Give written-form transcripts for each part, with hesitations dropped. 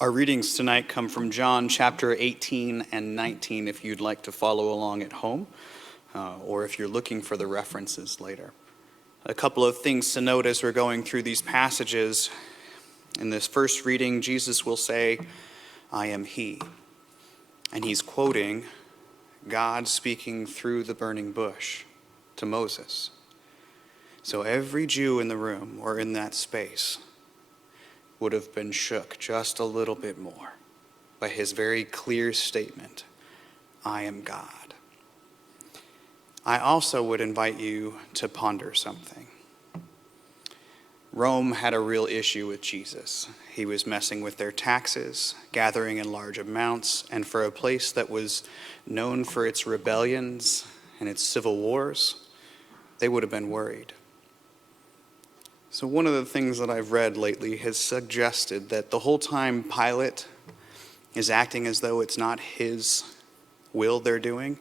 Our readings tonight come from John chapter 18 and 19 if you'd like to follow along at home, or if you're looking for the references later. A couple of things to note as we're going through these passages. In this first reading, Jesus will say, "I am he." And he's quoting God speaking through the burning bush to Moses. So every Jew in the room or in that space would have been shook just a little bit more by his very clear statement, "I am God." I also would invite you to ponder something. Rome had a real issue with Jesus. He was messing with their taxes, gathering in large amounts, and for a place that was known for its rebellions and its civil wars, they would have been worried. So one of the things that I've read lately has suggested that the whole time Pilate is acting as though it's not his will they're doing,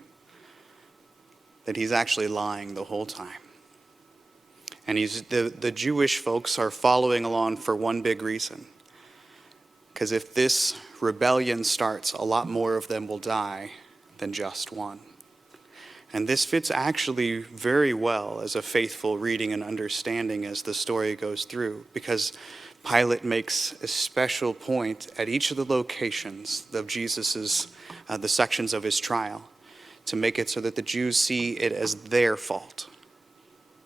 that he's actually lying the whole time. And the Jewish folks are following along for one big reason. Because if this rebellion starts, a lot more of them will die than just one. And this fits actually very well as a faithful reading and understanding as the story goes through, because Pilate makes a special point at each of the locations of Jesus's, the sections of his trial, to make it so that the Jews see it as their fault,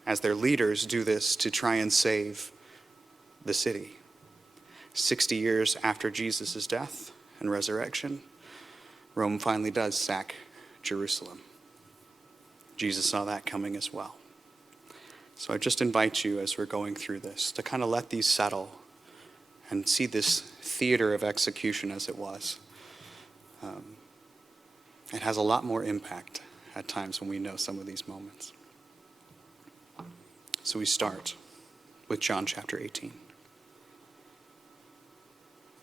as their leaders do this to try and save the city. 60 years after Jesus' death and resurrection, Rome finally does sack Jerusalem. Jesus saw that coming as well. So I just invite you as we're going through this to kind of let these settle and see this theater of execution as it was. It has a lot more impact at times when we know some of these moments. So we start with John chapter 18.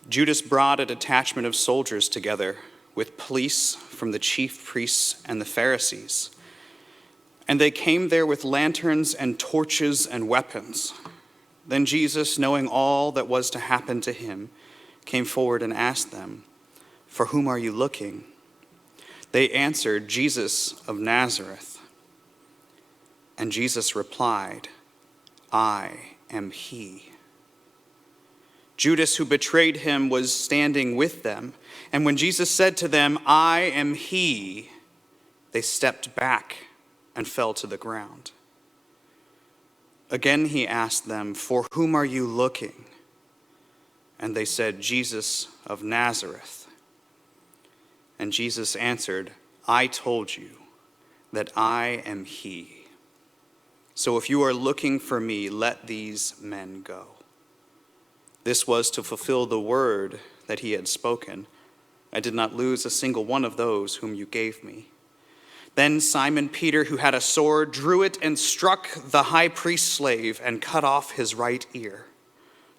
Judas brought a detachment of soldiers together with police from the chief priests and the Pharisees. And they came there with lanterns and torches and weapons. Then Jesus, knowing all that was to happen to him, came forward and asked them, "For whom are you looking?" They answered, "Jesus of Nazareth." And Jesus replied, "I am he." Judas, who betrayed him, was standing with them. And when Jesus said to them, "I am he," they stepped back and fell to the ground. Again he asked them, "For whom are you looking?" And they said, "Jesus of Nazareth." And Jesus answered, "I told you that I am he. So if you are looking for me, let these men go." This was to fulfill the word that he had spoken, "I did not lose a single one of those whom you gave me." Then Simon Peter, who had a sword, drew it and struck the high priest's slave and cut off his right ear.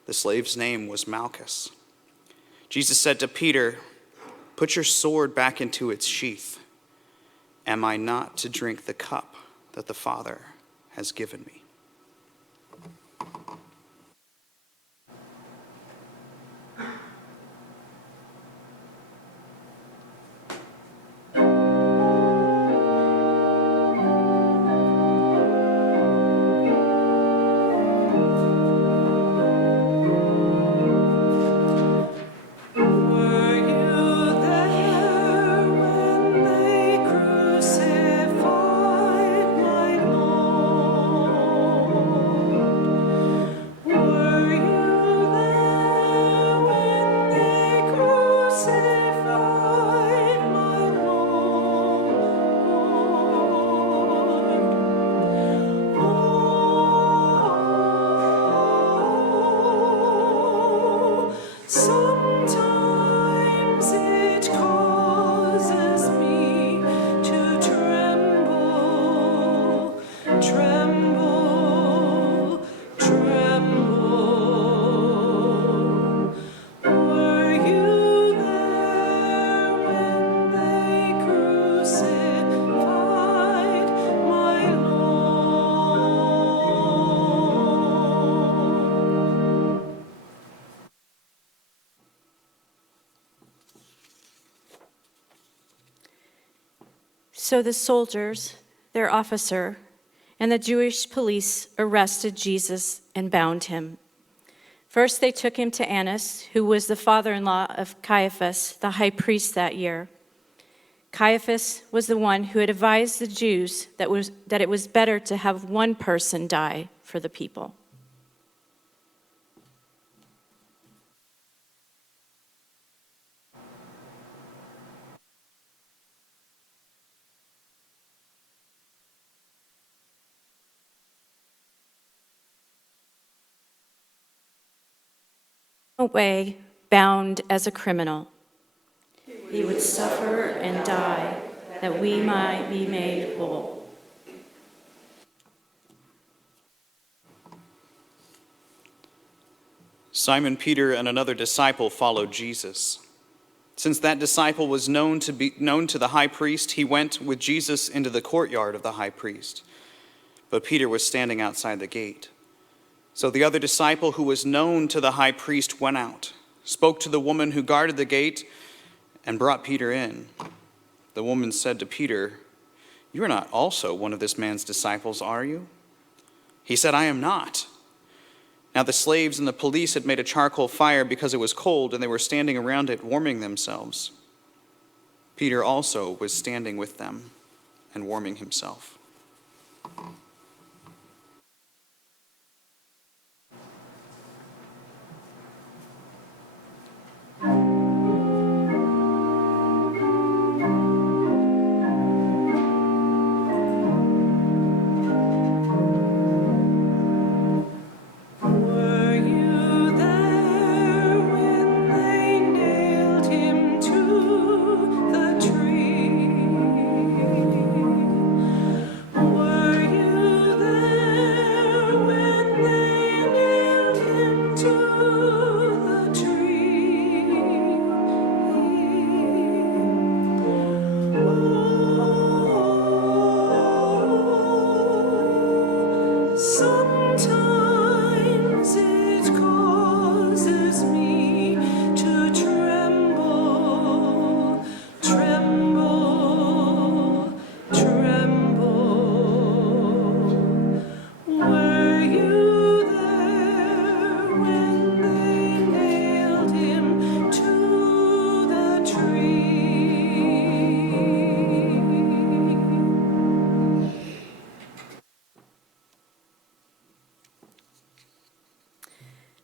The slave's name was Malchus. Jesus said to Peter, "Put your sword back into its sheath. Am I not to drink the cup that the Father has given me?" So the soldiers, their officer, and the Jewish police arrested Jesus and bound him. First, they took him to Annas, who was the father-in-law of Caiaphas, the high priest that year. Caiaphas was the one who had advised the Jews that it was better to have one person die for the people. Away, bound as a criminal. He would suffer and die that we might be made whole. Simon Peter and another disciple followed Jesus. Since that disciple was known to the high priest, he went with Jesus into the courtyard of the high priest. But Peter was standing outside the gate. So the other disciple who was known to the high priest went out, spoke to the woman who guarded the gate, and brought Peter in. The woman said to Peter, "You are not also one of this man's disciples, are you?" He said, "I am not." Now the slaves and the police had made a charcoal fire because it was cold, and they were standing around it, warming themselves. Peter also was standing with them and warming himself.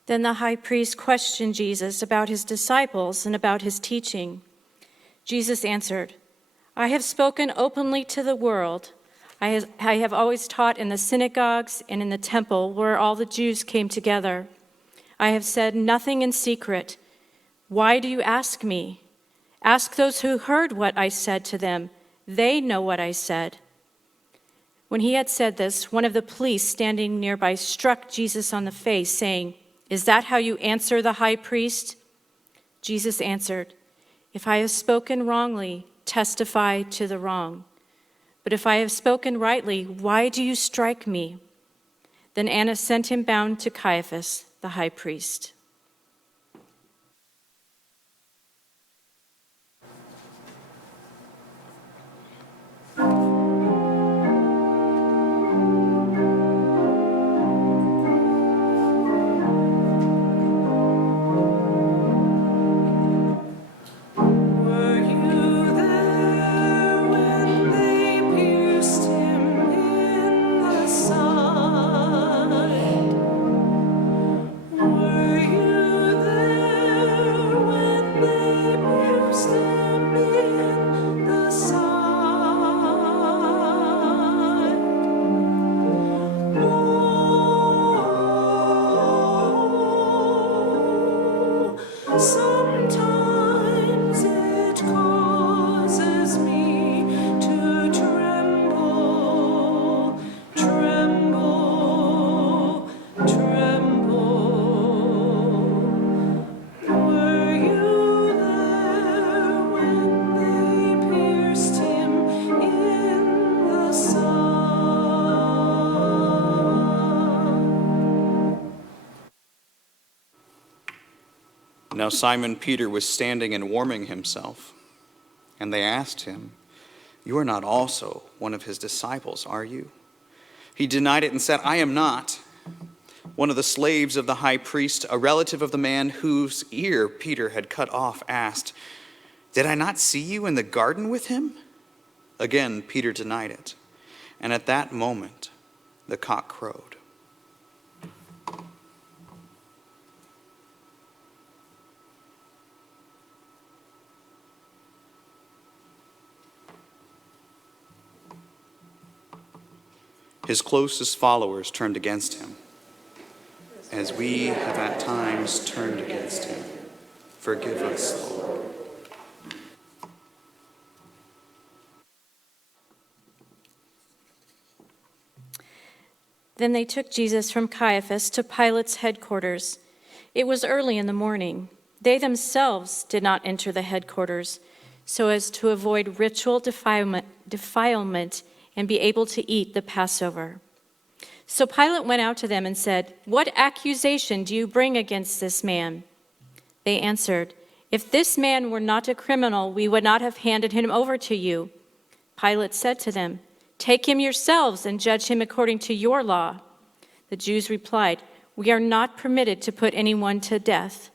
Then the high priest questioned Jesus about his disciples and about his teaching. Jesus answered, "I have spoken openly to the world. I have always taught in the synagogues and in the temple where all the Jews came together. I have said nothing in secret. Why do you ask me? Ask those who heard what I said to them. They know what I said." When he had said this, one of the police standing nearby struck Jesus on the face, saying, "Is that how you answer the high priest?" Jesus answered, "If I have spoken wrongly, testify to the wrong. But if I have spoken rightly, why do you strike me?" Then Annas sent him bound to Caiaphas, the high priest. Sometimes it causes me to tremble, tremble, tremble. Were you there when they pierced him in the side? Now Simon Peter was standing and warming himself, and they asked him, You are not also one of his disciples, are you?" He denied it and said, "I am not." One of the slaves of the high priest, a relative of the man whose ear Peter had cut off, asked, "Did I not see you in the garden with him?" Again, Peter denied it. And at that moment, the cock crowed. His closest followers turned against him, as we have at times turned against him. Forgive us, Lord. Then they took Jesus from Caiaphas to Pilate's headquarters. It was early in the morning. They themselves did not enter the headquarters, so as to avoid ritual defilement and be able to eat the Passover. So Pilate went out to them and said, "What accusation do you bring against this man?" They answered, "If this man were not a criminal, we would not have handed him over to you." Pilate said to them, "Take him yourselves and judge him according to your law." The Jews replied, "We are not permitted to put anyone to death."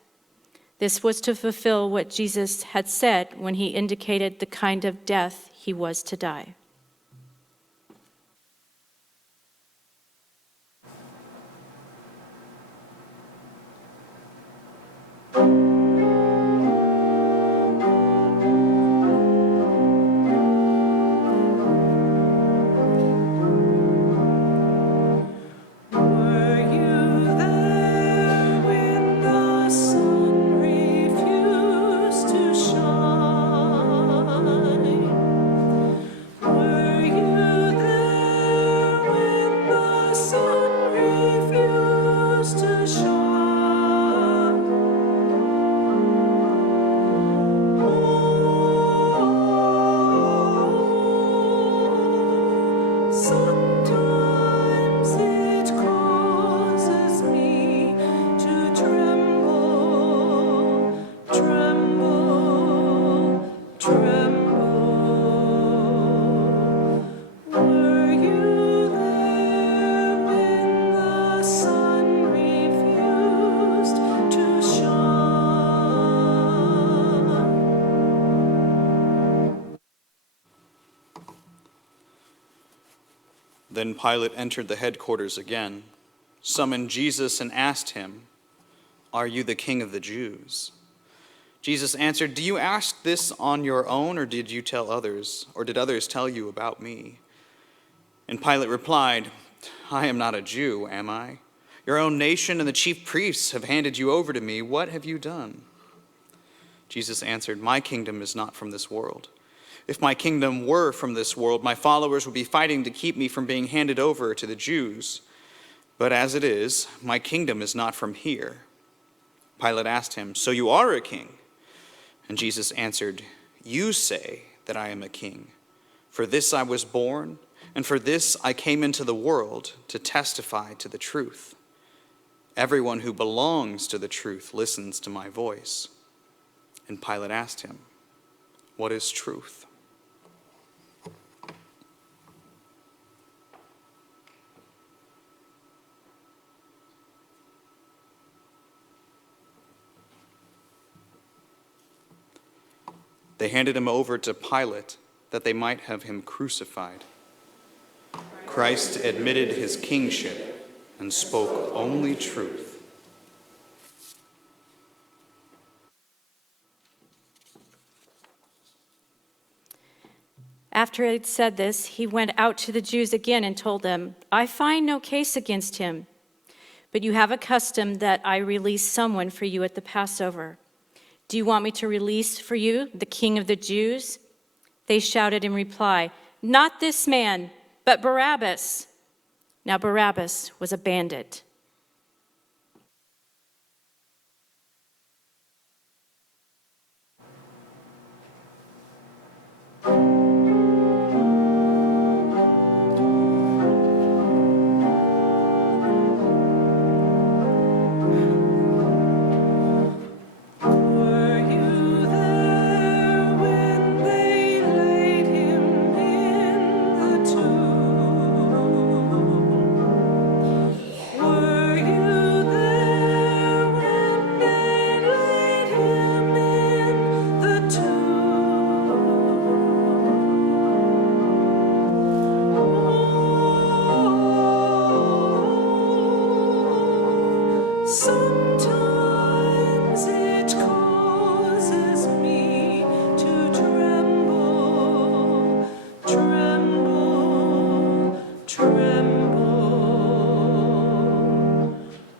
This was to fulfill what Jesus had said when he indicated the kind of death he was to die. Were you there when the sun refused to shine? Were you there when the sun refused to shine? Oh, sometimes it causes me to tremble, tremble, tremble. Were you there when the sun refused to shine? Then Pilate entered the headquarters again, summoned Jesus, and asked him, "Are you the king of the Jews?" Jesus answered, "Do you ask this on your own, or did others tell you about me?" And Pilate replied, "I am not a Jew, am I? Your own nation and the chief priests have handed you over to me. What have you done?" Jesus answered, "My kingdom is not from this world. If my kingdom were from this world, my followers would be fighting to keep me from being handed over to the Jews. But as it is, my kingdom is not from here." Pilate asked him, "So you are a king?" And Jesus answered, "You say that I am a king. For this I was born, and for this I came into the world, to testify to the truth. Everyone who belongs to the truth listens to my voice." And Pilate asked him, "What is truth?" They handed him over to Pilate that they might have him crucified. Christ admitted his kingship and spoke only truth. After he had said this, he went out to the Jews again and told them, "I find no case against him, but you have a custom that I release someone for you at the Passover. Do you want me to release for you the king of the Jews?" They shouted in reply, "Not this man, but Barabbas." Now Barabbas was a bandit. Were you there when they laid him tremble.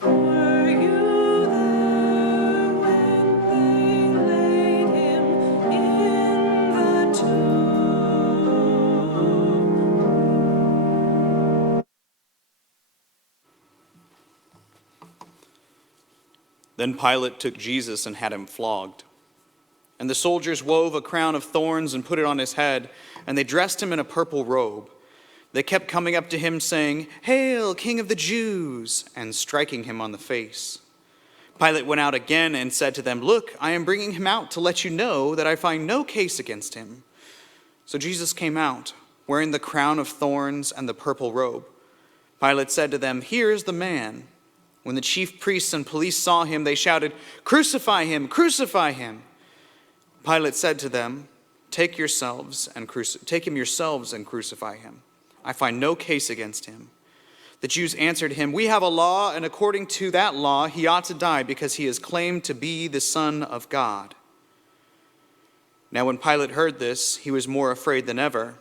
Were you there when they laid him in the tomb? Then Pilate took Jesus and had him flogged. And the soldiers wove a crown of thorns and put it on his head, and they dressed him in a purple robe. They kept coming up to him, saying, "Hail, King of the Jews!" and striking him on the face. Pilate went out again and said to them, "Look, I am bringing him out to let you know that I find no case against him." So Jesus came out, wearing the crown of thorns and the purple robe. Pilate said to them, "Here is the man." When the chief priests and police saw him, they shouted, "Crucify him! Crucify him!" Pilate said to them, Take him yourselves and crucify him. I find no case against him." The Jews answered him, "We have a law, and according to that law, he ought to die because he has claimed to be the Son of God." Now when Pilate heard this, he was more afraid than ever.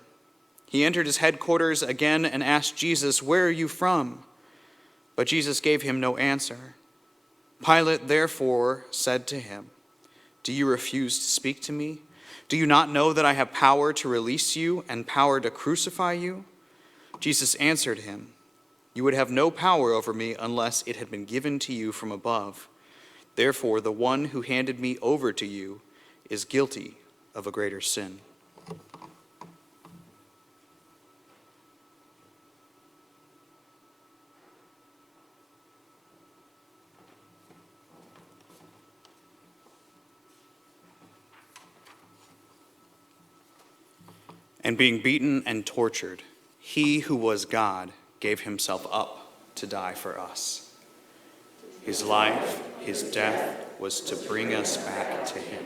He entered his headquarters again and asked Jesus, "Where are you from?" But Jesus gave him no answer. Pilate therefore said to him, "Do you refuse to speak to me? Do you not know that I have power to release you and power to crucify you?" Jesus answered him, "You would have no power over me unless it had been given to you from above. Therefore, the one who handed me over to you is guilty of a greater sin." And being beaten and tortured, he who was God gave himself up to die for us. His life, his death, was to bring us back to him.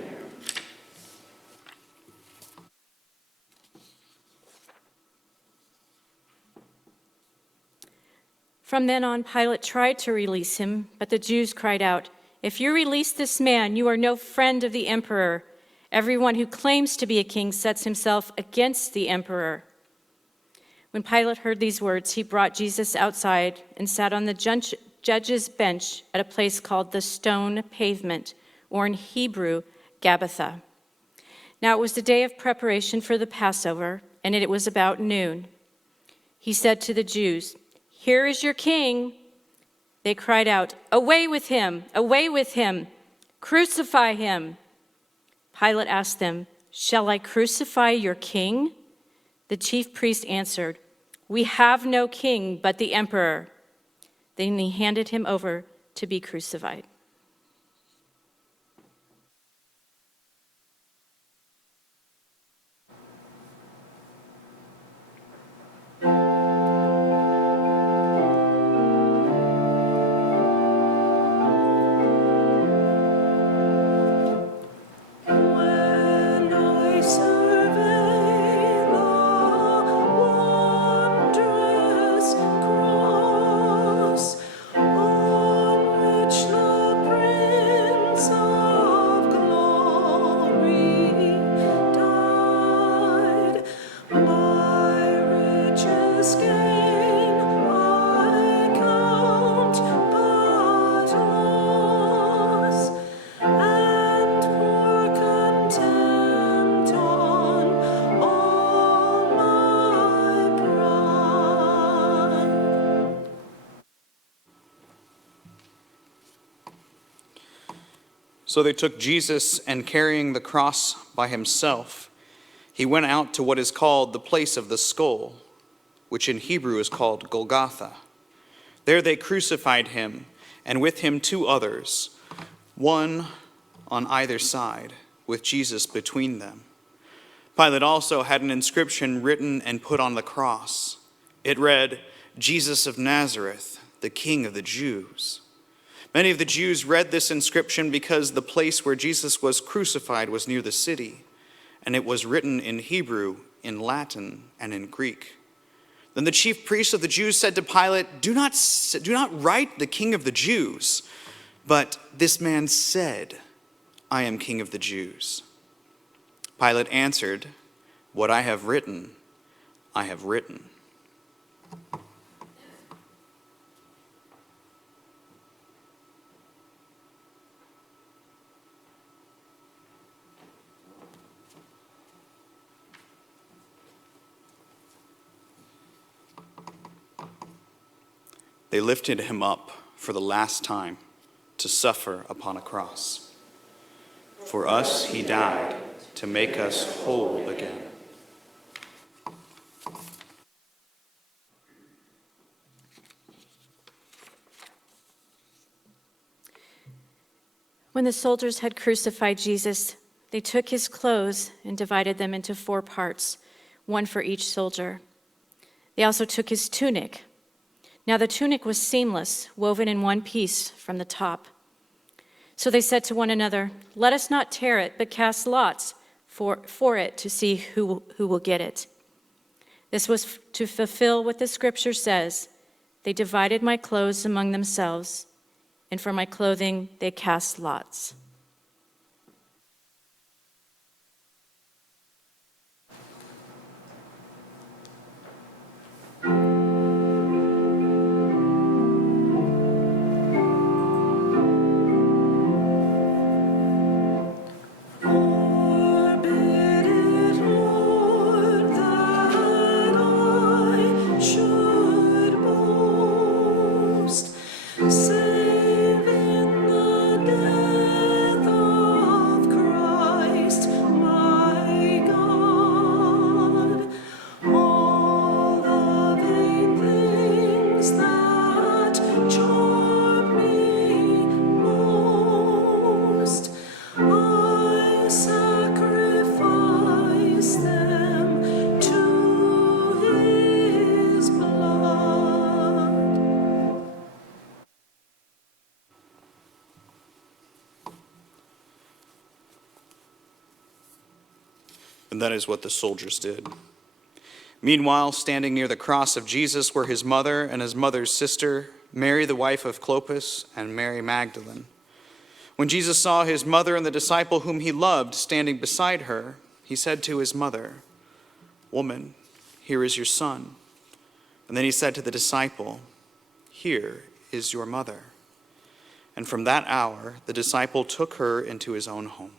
From then on, Pilate tried to release him, but the Jews cried out, "If you release this man, you are no friend of the emperor. Everyone who claims to be a king sets himself against the emperor." When Pilate heard these words, he brought Jesus outside and sat on the judge's bench at a place called the Stone Pavement, or in Hebrew, Gabbatha. Now it was the day of preparation for the Passover, and it was about noon. He said to the Jews, "Here is your king." They cried out, "Away with him! Away with him! Crucify him!" Pilate asked them, "Shall I crucify your king?" The chief priest answered, "We have no king but the emperor." Then he handed him over to be crucified. When I survey the wondrous cross on which the Prince of Glory died, my richest gain I count but loss, and pour contempt on all my pride. So they took Jesus, and carrying the cross by himself, he went out to what is called the place of the skull, which in Hebrew is called Golgotha. There they crucified him, and with him 2 others, one on either side, with Jesus between them. Pilate also had an inscription written and put on the cross. It read, "Jesus of Nazareth, the King of the Jews." Many of the Jews read this inscription because the place where Jesus was crucified was near the city, and it was written in Hebrew, in Latin, and in Greek. Then the chief priests of the Jews said to Pilate, do not write the King of the Jews, but this man said, "I am King of the Jews." Pilate answered, "What I have written, I have written." they lifted him up for the last time to suffer upon a cross. For us he died to make us whole again. When the soldiers had crucified Jesus, they took his clothes and divided them into 4 parts, one for each soldier. They also took his tunic. Now the tunic was seamless, woven in one piece from the top. So they said to one another, "Let us not tear it, but cast lots for it to see who will get it." This was to fulfill what the scripture says, "They divided my clothes among themselves, and for my clothing they cast lots." Forbid it, Lord, that I should boast, save in the death of Christ my God. All the vain things that charm me most, I sacrifice them to his blood. And that is what the soldiers did. Meanwhile, standing near the cross of Jesus were his mother and his mother's sister, Mary the wife of Clopas, and Mary Magdalene. When Jesus saw his mother and the disciple whom he loved standing beside her, he said to his mother, "Woman, here is your son." And then he said to the disciple, "Here is your mother." And from that hour, the disciple took her into his own home.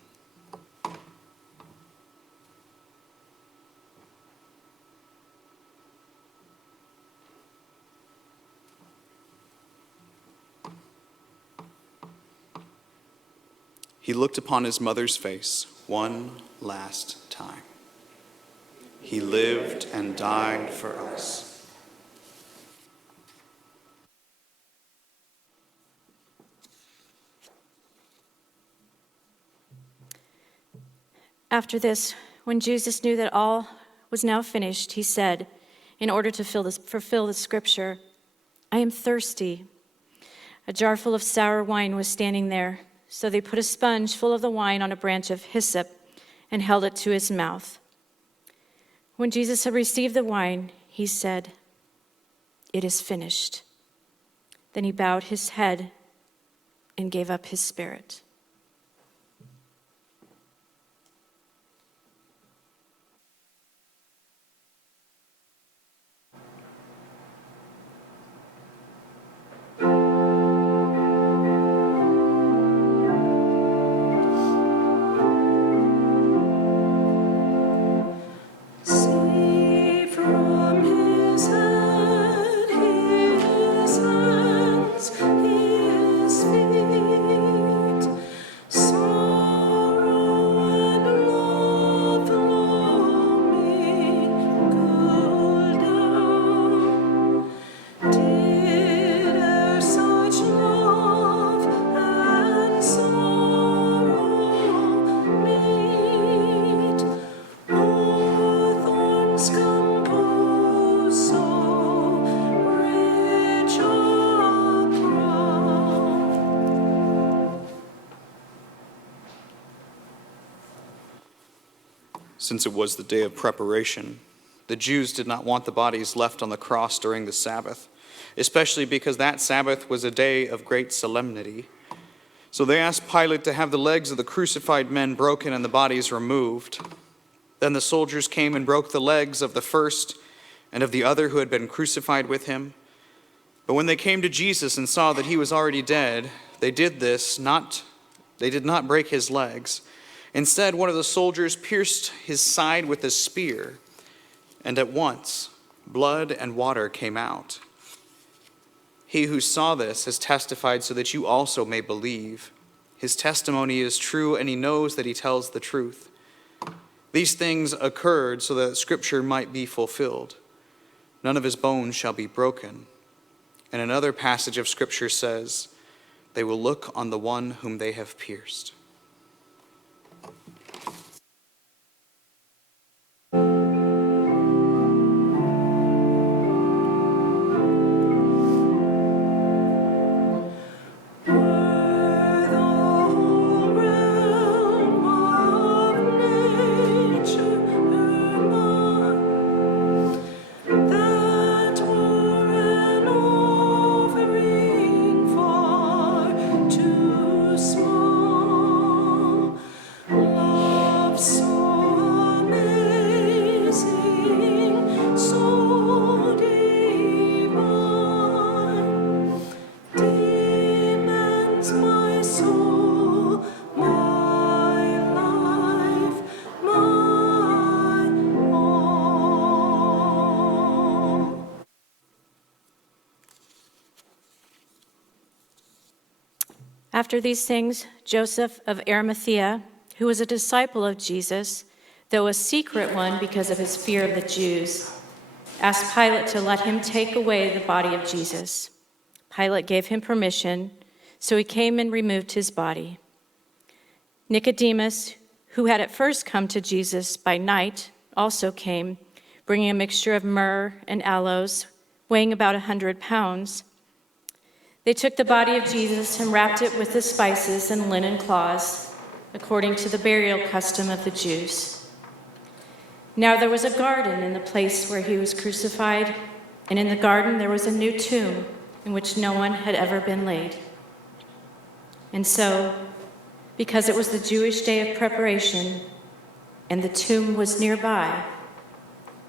He looked upon his mother's face one last time. He lived and died for us. After this, when Jesus knew that all was now finished, he said, in order to fulfill the scripture, "I am thirsty." A jar full of sour wine was standing there. So they put a sponge full of the wine on a branch of hyssop and held it to his mouth. When Jesus had received the wine, he said, "It is finished." Then he bowed his head and gave up his spirit. See from his head, his hands, his feet, sorrow and love longing cool down. Did e'er such love and sorrow meet? Thorns compose so rich a crown. Since it was the day of preparation, the Jews did not want the bodies left on the cross during the Sabbath, especially because that Sabbath was a day of great solemnity. So they asked Pilate to have the legs of the crucified men broken and the bodies removed. Then the soldiers came and broke the legs of the first and of the other who had been crucified with him. But when they came to Jesus and saw that he was already dead, they did not break his legs. Instead, one of the soldiers pierced his side with a spear, and at once blood and water came out. He who saw this has testified so that you also may believe. His testimony is true, and he knows that he tells the truth. These things occurred so that Scripture might be fulfilled. None of his bones shall be broken. And another passage of Scripture says, they will look on the one whom they have pierced. After these things, Joseph of Arimathea, who was a disciple of Jesus, though a secret one because of his fear of the Jews, asked Pilate to let him take away the body of Jesus. Pilate gave him permission, so he came and removed his body. Nicodemus, who had at first come to Jesus by night, also came, bringing a mixture of myrrh and aloes, weighing about 100 pounds. They took the body of Jesus and wrapped it with the spices and linen cloths, according to the burial custom of the Jews. Now there was a garden in the place where he was crucified, and in the garden there was a new tomb in which no one had ever been laid. And so, because it was the Jewish day of preparation, and the tomb was nearby,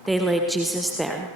they laid Jesus there.